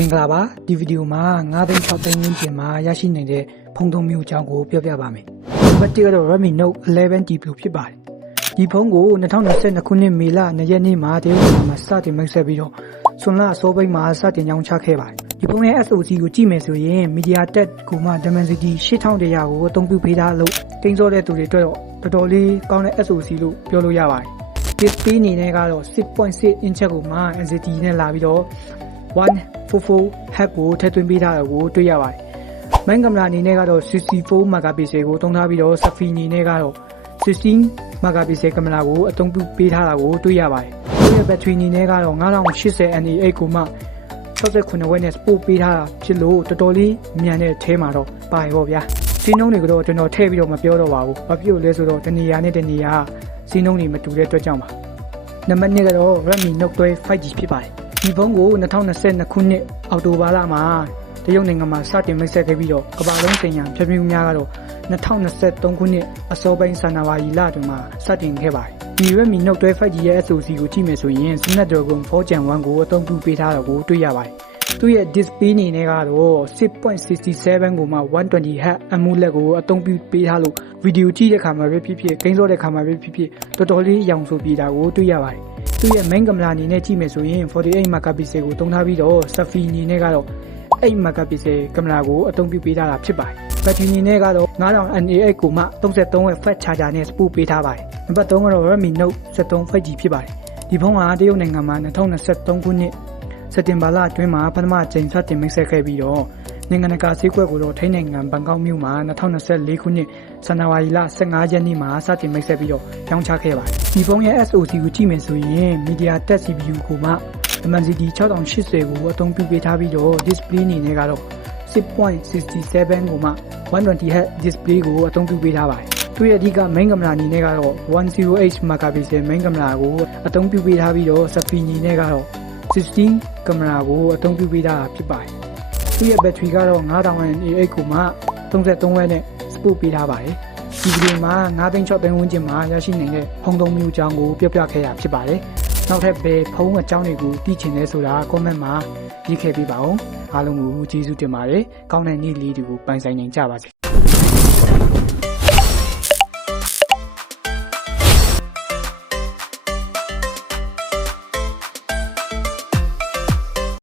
မင်္ဂလာပါဒီဗီဒီယိုမှာ9သိန်း6သိန်းဝန်းကျင်မှာရရှိနေတဲ့ဖုန်းသုံးမျိုးအကြောင်းကိုပြောပြပါမယ်။နံပါတ်1ကတော့ Redmi Note 11T Plus ဖြစ်ပါတယ်။ဒီဖုန်းကို2022ခုနှစ်မေလ2ရက်နေ့မှာတရုတ်နိုင်ငံမှာစတင်မိတ်ဆက်ပြီးတော့ဆွန်လအစောပိုင်းမှာစတင်ရောင်းချခဲ့ပါတယ်။ဒီဖုန်းရဲ့ SoC ကိုကြည့်မယ်ဆိုရင် MediaTek ကိုမှ Dimensity 8100ကိုအသုံးပြုပေးထားလို့တင်းစောတဲ့သူတွေအတွက်တော့တော်တော်လေးကောင်းတဲ့ SoC လို့ပြောလို့ရပါတယ်။ Display အနေနဲ့ကတော့ 6.6 inch ကိုမှ LCD နဲ့လာပြီးတော့144Hz ကိုထည့်သွင်းပေးထားတာကိုတွေ့ရပါတယ်။ Main camera အနေနဲ့ကတော့64 megapixel ကိုသုံးထားပြီးတော့ selfie အနေနဲ့ကတော့16 megapixel ကင်မရာကိုအသုံးပြုပေးထားတာကိုတွေ့ရပါတယ်။ဒီရဲ့ battery အနေနဲ့ကတော့9080 mAh ကိုမှ68 watt နဲ့ support ပေးထားတာဖြစ်လို့တော်တော်လေးမြန်တဲ့အထဲမှာတော့ပါတယ်ပေါ့ဗျာ။စီးနှုန်းတွေကတော့ကျွန်တော်ထည့်ပြီးတော့မပြောတော့ပါဘူး။ဘာဖြစ်လို့လဲဆိုတော့တနေရာနဲ့တနေရာစီးနှုန်းတွေမတူတဲ့အတွက်ကြောင့်ပါ။နံပါတ်2ကတော့ Redmi Note 12 5G ဖြစ်ပါတယ်။ဒီဖုန်းကို2022ခုနှစ်အောက်တိုဘာလမှာတရုတ်နိုင်ငံမှာစတင်မိတ်ဆက်ခဲ့ပြီးတော့ကမ္ဘာလုံးဆိုင်ရာဖြန့်ဖြူးများကတော့2023ခုနှစ်အစောပိုင်းဇန်နဝါရီလတွင်မှာစတင်ခဲ့ပါတယ်။ဒီ Redmi Note 12 5G ရဲ့ SoC ကိုကြည့်မယ်ဆိုရင် Snapdragon 4 Gen 1ကိုအသုံးပြုပေးထားတာကိုတွေ့ရပါတယ်။သူ့ရဲ့ display အနေနဲ့ကတော့ 6.67 ကိုမှ 120Hz AMOLED ကိုအသုံးပြုပေးထားလို့ဗီဒီယိုကြည့်တဲ့အခါမှာပဲဖြစ်ဖြစ်ဂိမ်းဆော့တဲ့အခါမှာပဲဖြစ်ဖြစ်တော်တော်လေးရောင်ဆိုပြေတာကိုတွေ့ရပါတယ်။သူ့ရဲ့ main camera အနေနဲ့ကြည့်မယ်ဆိုရင်48 megapixel ကိုသုံးထားပြီးတော့ selfie အနေနဲ့ကတော့8 megapixel ကင်မရာကိုအသုံးပြုပေးထားတာဖြစ်ပါတယ်။ battery အနေနဲ့ကတော့9000 mAh ကိုမှ33W fast charger နဲ့ support ပေးထားပါတယ်။နံပါတ်3ကတော့ Redmi Note 13 5G ဖြစ်ပါတယ်။ဒီဖုန်းကတရုတ်နိုင်ငံမှာ2023ခုနှစ်စက်တင်ဘာလအတွင်းမှာပထမအကြိမ်စတင်မိတ်ဆက်ခဲ့ပြီးတော့နိုင်ငံတကာဈေးကွက်ကိုတော့ထိုင်းနိုင်ငံဘန်ကောက်မြို့မှာ2024ခုနှစ်ဇန်နဝါရီလ15ရက်နေ့မှာစတင်မိတ်ဆက်ပြီးတော့ရောင်းချခဲ့ပါတယ်။ဒီဖုန်းရဲ့ SoC ကိုကြည့်မယ်ဆိုရင် MediaTek CPU ကိုမှ Dimensity 6080ကိုအသုံးပြုပေးထားပြီးတော့ display အနေနဲ့ကတော့ 6.67 ကိုမှ 120Hz display ကိုအသုံးပြုပေးထားပါတယ်။သူ့ရဲ့အဓိက main camera အနေနဲ့ကတော့108 megapixel main camera ကိုအသုံးပြုပေးထားပြီးတော့ selfie အနေနဲ့ကတော့16 ကင်မရာကိုအသုံးပြုပေးထားတာဖြစ်ပါတယ်။သူ့ရဲ့ battery ကတော့9000 mAh ကိုမှ33W နဲ့ support ပေးထားပါတယ်။ဒီဗီဒီယိုမှာ9သိန်း6သိန်းဝန်းကျင်မှာရရှိနေတဲ့ဖုန်းသုံးမျိုးအကြောင်းကိုပြောပြခဲ့တာဖြစ်ပါတယ်။နောက်ထပ်ပဲဖုန်းအကြောင်းတွေကိုသိချင်လဲဆိုတာ comment မှာရေးခဲ့ပေးပါဦး။အားလုံးကိုကျေးဇူးတင်ပါတယ်။ကောင်းတဲ့နေ့လေးတွေကိုပိုင်ဆိုင်နိုင်ကြပါစေ။